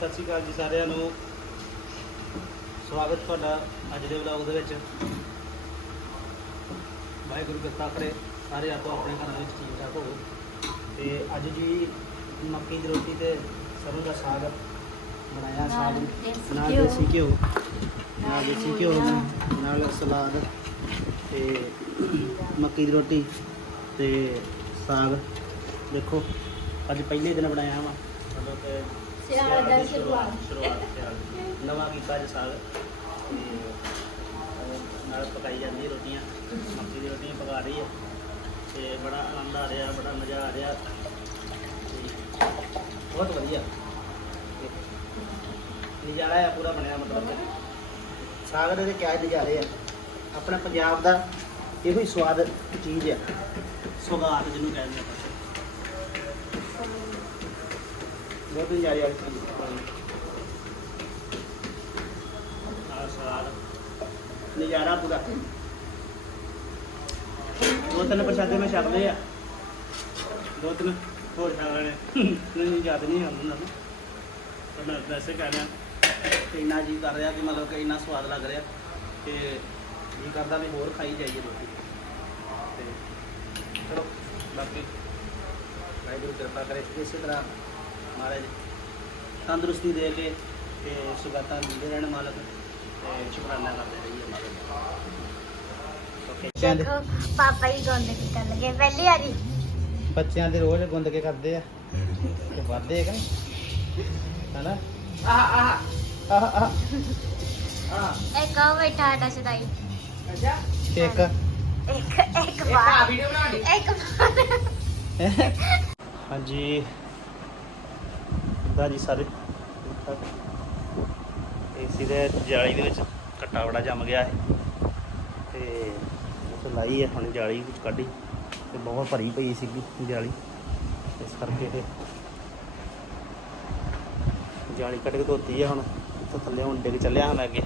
ਸਤਿ ਸ਼੍ਰੀ ਅਕਾਲ ਜੀ ਸਾਰਿਆਂ ਨੂੰ। ਸਵਾਗਤ ਤੁਹਾਡਾ ਅੱਜ ਦੇ ਵਲੌਗ ਦੇ ਵਿੱਚ। ਵਾਹਿਗੁਰੂ ਕਿਰਪਾ ਕਰੇ ਸਾਰੇ ਆਪੋ ਆਪਣੇ ਘਰਾਂ ਵਿੱਚ ਠੀਕ ਠਾਕ ਹੋਵੋ। ਤੇ ਅੱਜ ਜੀ ਮੱਕੀ ਦੀ ਰੋਟੀ ਤੇ ਸਰੋਂ ਦਾ ਸਾਗ ਬਣਾਇਆ ਸਾਗ ਨਾਲ ਦੇਸੀ ਘਿਓ। ਨਾਲ ਦੇਸੀ ਘਿਓ ਨਾਲ ਸਲਾਦ ਤੇ ਮੱਕੀ ਦੀ ਰੋਟੀ ਤੇ ਸਾਗ। ਦੇਖੋ ਅੱਜ ਪਹਿਲੇ ਦਿਨ ਬਣਾਇਆ ਵਾ। ਮਤਲਬ ਕਿ ਸਿਆਲ ਦਾ ਸ਼ੁਰੂਆਤ। ਸ਼ੁਰੂਆਤ ਸਿਆਲ ਨਵਾਂ ਕੀਤਾ ਅੱਜ ਸਾਗ। ਤੇ ਨਾਲ ਪਕਾਈ ਜਾਂਦੀ ਰੋਟੀਆਂ। ਮੱਕੀ ਦੀ ਰੋਟੀਆਂ ਪਕਾ ਰਹੀ ਹੈ। ਤੇ ਬੜਾ ਆਨੰਦ ਆ ਰਿਹਾ, ਬੜਾ ਮਜ਼ਾ ਆ ਰਿਹਾ। ਤੇ ਬਹੁਤ ਵਧੀਆ। ਨਜ਼ਾਰਾ ਆ, ਪੂਰਾ ਬਣਿਆ ਮਤਲਬ। ਸਾਗਰ ਦੇ ਕਿਆ ਨਜ਼ਾਰੇ ਆ। ਆਪਣੇ ਪੰਜਾਬ ਦਾ ਇਹੋ ਹੀ ਸਵਾਦ ਚੀਜ਼ ਆ। ਸੁਗਾਤ ਜਿਹਨੂੰ ਕਹਿੰਦੇ ਆਪਾਂ ਬਹੁਤ ਨਜ਼ਾਰੇ ਵਾਲੀ ਚੀਜ਼ ਆ ਸਵਾਦ ਨਜ਼ਾਰਾ ਪੂਰਾ। ਦੋ ਤਿੰਨ ਪ੍ਰਸ਼ਾਦੇ ਮੈਂ ਛਕ ਲਏ ਆ। ਦੋ ਤਿੰਨ ਹੋਰ ਛਕ ਲੈਣੇ। ਨਹੀਂ, ਯਾਦ ਨਹੀਂ ਆਉਂਦਾ ਨਾ। ਤਾਂ ਮੈਂ ਵੈਸੇ ਕਹਿਣਾ ਕਿ ਇੰਨਾ ਜੀ ਕਰ ਰਿਹਾ ਕਿ ਮਤਲਬ ਕਿ ਇੰਨਾ ਸਵਾਦ ਲੱਗ ਰਿਹਾ। ਤੇ ਜੀ ਕਰਦਾ ਵੀ ਹੋਰ ਖਾਈ ਜਾਈਏ ਰੋਟੀ। ਤੇ ਚਲੋ, ਬਾਕੀ ਵਾਹਿਗੁਰੂ ਕਿਰਪਾ ਕਰੇ। ਇਸੇ ਤਰ੍ਹਾਂ ਮਹਾਰਾਜ ਤੰਦਰੁਸਤੀ ਦੇ ਕੇ ਤੇ ਸੁਗਾਤਾਂ ਦਿੰਦੇ ਰਹਿਣ ਮਾਲਕ ਤੇ ਸ਼ੁਕਰਾਨਾ ਕਰਦੇ ਰਹੀਏ ਮਾਲਕ। ਓਕੇ। ਦੇਖੋ ਪਾਪਾ ਹੀ ਗੰਦ ਕਰਨ ਲੱਗੇ ਪਹਿਲੀ ਵਾਰੀ ਬੱਚਿਆਂ ਦੇ ਰੋਜ਼ ਗੁੰਦ ਕੇ ਕਰਦੇ ਆ। ਤੇ ਵਾਦੇ ਕਿ ਹਨਾ? ਆਹ ਆਹ। ਆਹ ਆਹ। ਆਹ। ਇੱਕ ਆ ਬੈਠਾ ਸਾਡਾ ਸਦਾਈ। ਇੱਕ। ਇੱਕ ਇੱਕ ਬਾਹਰ ਇੱਕ ਬਾਹਰ ਹਾਂਜੀ। ਦਾ ਜੀ ਸਾਰੇ। ਏਸੀ ਦੇ ਜਾਲੀ ਦੇ ਵਿੱਚ ਕੱਟਾ ਬੜਾ ਜੰਮ ਗਿਆ ਹੈ ਤੇ ਉਸ ਲਾਈ ਹੈ, ਹੁਣ ਜਾਲੀ ਵਿੱਚ ਕੱਢੀ। ਤੇ ਬਹੁਤ ਭਰੀ ਪਈ ਸੀਗੀ ਜਾਲੀ। ਇਸ ਕਰਕੇ ਇਹ ਜਾਲੀ ਕੱਢ ਕੇ ਧੋਤੀ ਹੈ ਹੁਣ। ਇੱਥੋਂ ਥੱਲੇ ਹੁਣ ਡਿੱਗ ਚੱਲਿਆ ਹਾਂ ਮੈਂ ਅੱਗੇ।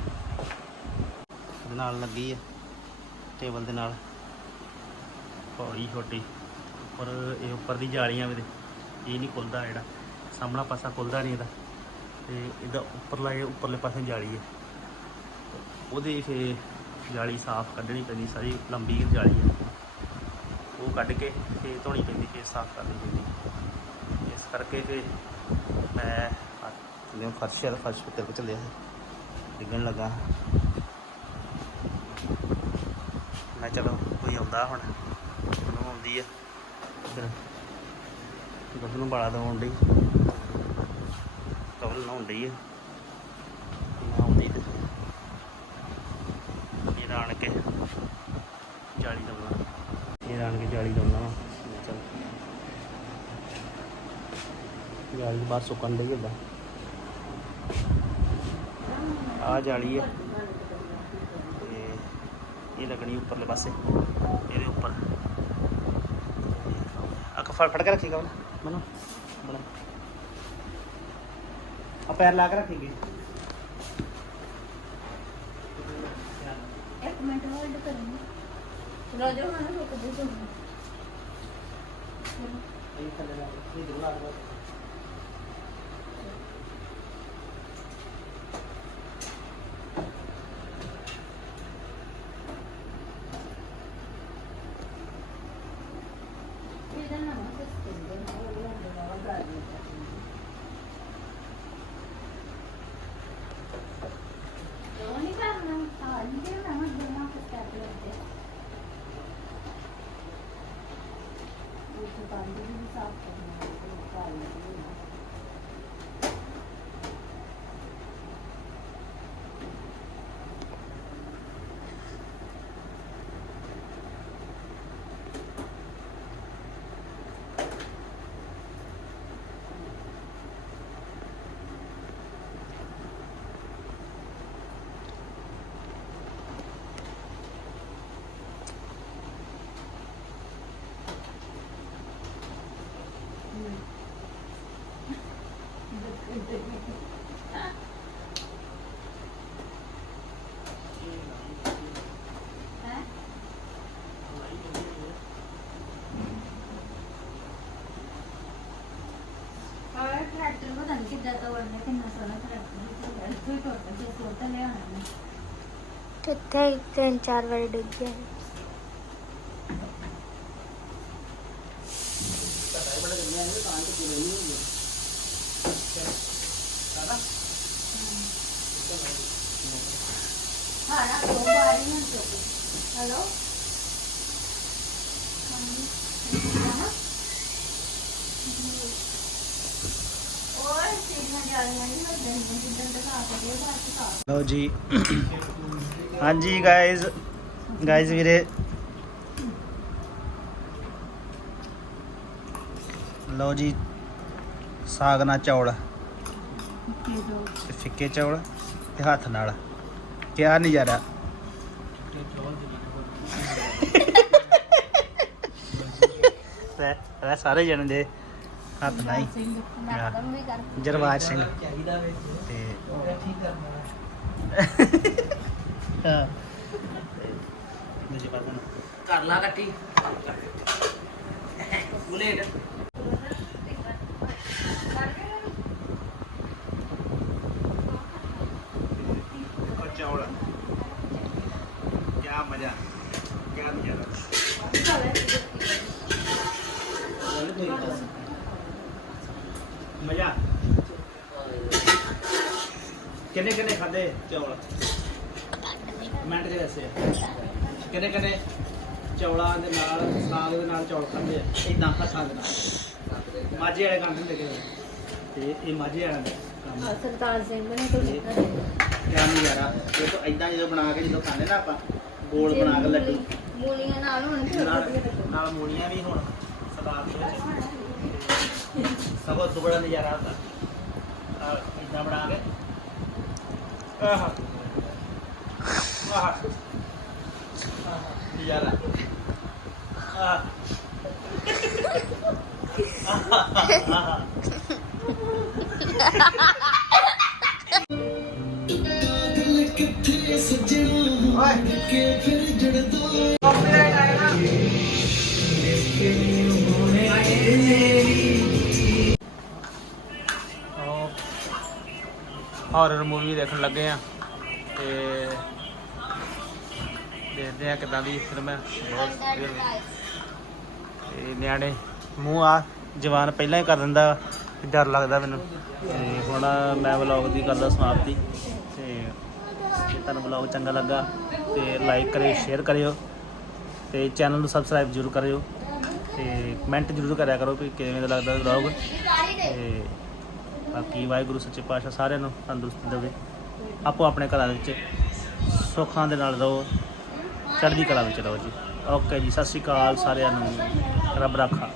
ਨਾਲ ਲੱਗੀ ਹੈ, ਟੇਬਲ ਦੇ ਨਾਲ। ਪੌੜੀ ਛੋਟੀ। ਪਰ ਇਹ ਉੱਪਰ ਦੀ ਜਾਲੀਆਂ ਵੀ ਇਹ ਨਹੀਂ ਖੁੱਲਦਾ ਜਿਹੜਾ। ਸਾਹਮਣਾ ਪਾਸਾ ਖੁੱਲਦਾ ਨਹੀਂ ਇਹਦਾ। ਤੇ ਇਹਦਾ ਉੱਪਰਲਾ ਇਹ ਉੱਪਰਲੇ ਪਾਸੇ ਜਾਲੀ ਹੈ। ਉਹਦੇ ਫੇ ਜਾਲੀ ਸਾਫ਼ ਕੱਢਣੀ ਪੈਂਦੀ, ਸਾਰੀ ਲੰਬੀ ਜਾਲੀ ਹੈ। ਉਹ ਕੱਢ ਕੇ ਫੇ ਧੋਣੀ ਪੈਂਦੀ ਫੇ ਸਾਫ਼ ਕਰਨੀ ਪੈਂਦੀ। ਇਸ ਕਰਕੇ ਫੇ ਮੈਂ ਜਿਵੇਂ ਫਰਸ਼ ਹੈ, ਫਰਸ਼ ਉੱਤੇ ਚੱਲਿਆ। ਡਿੱਗਣ ਲੱਗਾ। ਮੈਂ ਚਲੋ, ਕੋਈ ਆਉਂਦਾ ਹੁਣ। ਉਹਨੂੰ ਆਉਂਦੀ ਆ। ਫਿਰ ਦੁੱਧ ਨੂੰ ਬਾਲਾ ਦਵਾਉਣ ਡਈ। ਕਵਲ ਨਹਾਉਣ ਡਈ ਆ। ਨਾ ਆਉਂਦੀ ਤੇ ਇਹ ਆਣ ਕੇ ਜਾਲੀ ਲਾਉਣਾ ਇਹ ਆਣ ਕੇ ਜਾਲੀ ਲਾਉਣਾ ਵਾ ਮੈਂ ਚੱਲ ਜਾਲੀ ਬਾਹਰ ਸੁੱਕਣ ਡਈ ਆ ਜਾਲੀ ਇਹ ਲੱਗਣੀ ਉੱਪਰਲੇ ਪਾਸੇ। ਇਹਦੇ ਉੱਪਰ। ਅੱਖ ਫੜ ਫੜ ਕੇ ਰੱਖੀਗਾ ਮਨ ਬਣਾ। ਆ ਪੈਰ ਲਾ ਕੇ ਰੱਖੀਗੇ ਇੱਕ ਮਿੰਟ ਹੋਲਡ ਕਰਨੀ ਰੋਜੋ ਮਨ ਰੁਕ ਦੇ ਇਹ ਥੱਲੇ ਲਾ ਕੇ ਇਹ ਦੂਰ ਆ ਗਿਆ ਉਹਨੇ ਕਿੰਨਾ ਸੋਹਣਾ ਕਰਦਾ ਇੱਥੋਂ ਟੁੱਟ ਜੇ ਸੁੱਟ ਲਿਆਉਣਾ ਨੇ ਕਿੱਥੇ ਤਿੰਨ ਚਾਰ ਵਾਰੀ ਡਿੱਗ ਗਿਆ ਹਾਂ ਦੋ ਵਾਰੀ ਨਾ ਚੁੱਕ ਹੈਲੋ ਓਏ ਸੀਟਾਂ ਜਾਲੀਆਂ ਨਹੀਂ ਲੱਗਦੀਆਂ ਜਿੱਦਾਂ ਦਿਖਾ ਕੇ ਉਹ ਬਾਅਦ ਦਿਖਾ ਲਓ ਜੀ। ਹਾਂਜੀ ਗਾਇਜ਼ ਗਾਇਜ਼ ਵੀਰੇ। ਲਓ ਜੀ ਸਾਗ ਨਾਲ ਚੌਲ। ਤੇ ਫਿੱਕੇ ਚੌਲ ਤੇ ਹੱਥ ਨਾਲ। ਕਿਆ ਨਜ਼ਾਰਾ। ਸਾਰੇ ਜਣੇ ਦੇ ਹੱਥ ਕਰ ਜਰਵਾਜ ਸਿੰਘ। ਤੇ ਹਾਂ। ਕਰ ਲਾ ਕੱਟੀ ਬੁਲੇਟ। ਮਜ਼ਾ। ਕਿੰਨੇ ਕਿੰਨੇ ਖਾਦੇ ਚੌਲ। ਮਿੰਟ ਦੇ ਵੈਸੇ ਕਿੰਨੇ ਕਿੰਨੇ ਚੌਲਾਂ ਦੇ ਨਾਲ ਸਾਗ ਦੇ ਨਾਲ ਚੌਲ ਖਾਂਦੇ ਆ? ਇਦਾਂ ਦਾ ਸਾਗ ਮਾਝੇ ਵਾਲੇ ਕੰਮ ਹੁੰਦੇ ਕਿ ਤੇ ਇਹ ਮਾਝੇ ਵਾਲਾ ਕੰਮ। ਸਰਦਾਰ ਸਿੰਘ ਨੇ ਕੋਈ ਕਿਆ ਨਹੀਂ ਯਾਰਾ ਇਹ ਤਾਂ ਇਦਾਂ ਜਦੋਂ ਬਣਾ ਕੇ ਜਦੋਂ ਖਾਂਦੇ ਨਾ ਆਪਾਂ ਗੋਲ ਬਣਾ ਕੇ ਲੱਡੂ। ਮੂਲੀਆਂ ਨਾਲ ਹੋਣ ਨਾਲ ਮੂਲੀਆਂ ਵੀ ਹੋਣ ਸਰਦਾਰ ਸਿੰਘ ਸਲਾਦ ਦੇ ਵਿੱਚ ਸਭ ਤੋਂ ਬੜਾ ਨਜ਼ਾਰਾ ਹੁੰਦਾ। ਆ ਇਦਾਂ ਬਣਾ ਕੇ। ਆਹ। ਆਹ। ਨਜ਼ਾਰਾ। ਆਹ। ਆਹ। ਹਾਰਰ ਮੂਵੀ ਦੇਖਣ ਲੱਗੇ ਆ। ਤੇ ਦੇਖਦੇ ਆ ਕਿਦਾਂ ਦੀ ਫਿਲਮ ਹੈ ਬਹੁਤ ਵਧੀਆ ਲੱਗੀ। ਤੇ ਨਿਆਣੇ, ਮੂੰਹ ਆ, ਜਵਾਨ ਪਹਿਲਾਂ ਹੀ ਕਰ ਦਿੰਦਾ, ਡਰ ਲੱਗਦਾ ਮੈਨੂੰ। ਤੇ ਹੁਣ ਮੈਂ ਵਲੌਗ ਦੀ ਗੱਲ ਸਮਾਪਤੀ। ਤੇ ਜੇ ਤੁਹਾਨੂੰ ਵਲੌਗ ਚੰਗਾ ਲੱਗਾ, ਤੇ ਲਾਈਕ ਕਰਿਓ ਸ਼ੇਅਰ ਕਰਿਓ। ਤੇ ਚੈਨਲ ਨੂੰ ਸਬਸਕ੍ਰਾਈਬ ਜ਼ਰੂਰ ਕਰਿਓ। ਤੇ ਕਮੈਂਟ ਜ਼ਰੂਰ ਕਰਿਆ ਕਰੋ ਕਿ ਕਿਵੇਂ ਦਾ ਲੱਗਦਾ ਵਲੌਗ ਤੇ ਬਾਕੀ ਵਾਹਿਗੁਰੂ ਸੱਚੇ ਪਾਤਸ਼ਾਹ ਸਾਰਿਆਂ ਨੂੰ ਤੰਦਰੁਸਤੀ ਦੇਵੇ। ਆਪੋ ਆਪਣੇ ਘਰਾਂ ਵਿੱਚ ਸੁੱਖਾਂ ਦੇ ਨਾਲ ਰਹੋ, ਚੜ੍ਹਦੀ ਕਲਾ ਵਿੱਚ ਰਹੋ ਜੀ। ਓਕੇ ਜੀ, ਸਤਿ ਸ਼੍ਰੀ ਅਕਾਲ ਸਾਰਿਆਂ ਨੂੰ। ਰੱਬ ਰਾਖਾ।